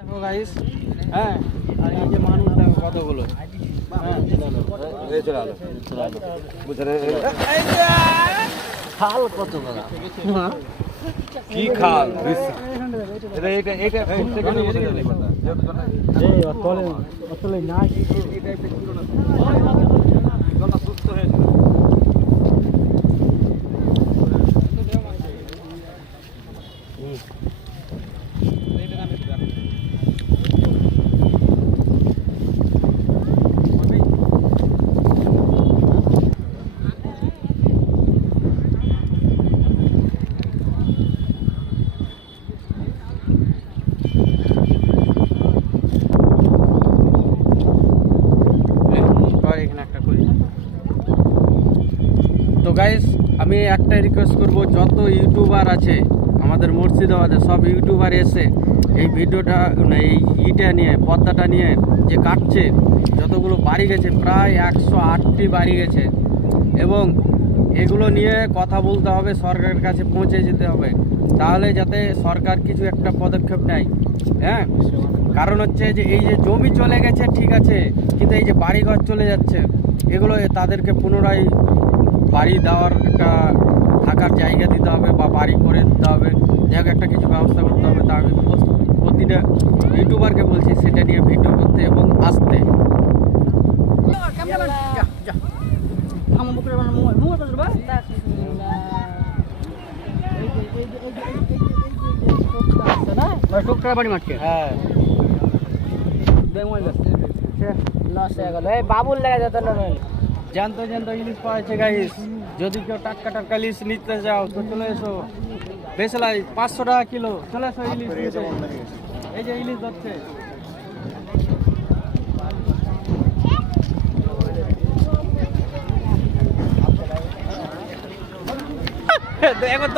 দেখো গাইস হ্যাঁ আর এই যে মানুষ দেখো কতগুলো হ্যাঁ খাল কত কি খাল এটা এটা এটা তো গাইস আমি একটাই রিকোয়েস্ট করব যত ইউটিউবার আছে আমাদের মুর্শিদাবাদে সব ইউটিউবার এসে এই ভিডিওটা না, এই ইটা নিয়ে পর্দাটা নিয়ে যে কাটছে যতগুলো বাড়ি গেছে প্রায় একশো আটটি বাড়ি গেছে। এবং এগুলো নিয়ে কথা বলতে হবে সরকারের কাছে পৌঁছে যেতে হবে। তাহলে যাতে সরকার কিছু একটা পদক্ষেপ নেয় হ্যাঁ? কারণ হচ্ছে যে এই যে জমি চলে গেছে ঠিক আছে কিন্তু এই যে বাড়িঘর চলে যাচ্ছে এগুলো তাদেরকে পুনরায় বাড়ি দেওয়ার একটা থাকার জায়গা দিতে হবে বা বাড়ি করে দিতে হবে। যাই হোক একটা কিছু ব্যবস্থা করতে হবে। তা আমি প্রতিটা ইউটিউবারকে বলছি সেটা নিয়ে ভিডিও করতে এবং আসতে। হ্যাঁ। লস হয়ে গেল। এই বাবুর লেগে যেত না। জানতো জানতো ইলিশ পাওয়াছে গাইস যদি কেউ টাটকা টাটকা ইলিশ নিতে যাও তো চলে এসো। বেসলাই পাঁচশো টাকা কিলো। চলে এসো ইলিশ। এই যে ইলিশ ধরছে।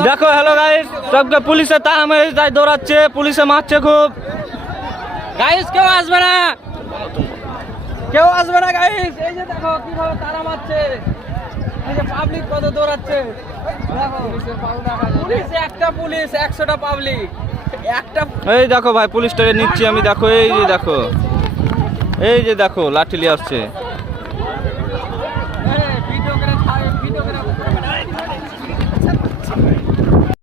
দেখো হ্যালো গাইস সবকে পুলিশে মেরে তাই দৌড়াচ্ছে পুলিশে মারছে খুব। গাইস কেউ আসবে না। কেউ আসবে না গাই এই যে দেখো কীভাবে তারা মারছে। এই যে পাবলিক দৌড়াচ্ছে। পুলিশ একটা পুলিশ একশোটা পাবলিক একটা এই দেখো ভাই পুলিশটাকে নিচ্ছি আমি। দেখো এই যে দেখো। এই যে দেখো লাঠি নিয়ে আসছে।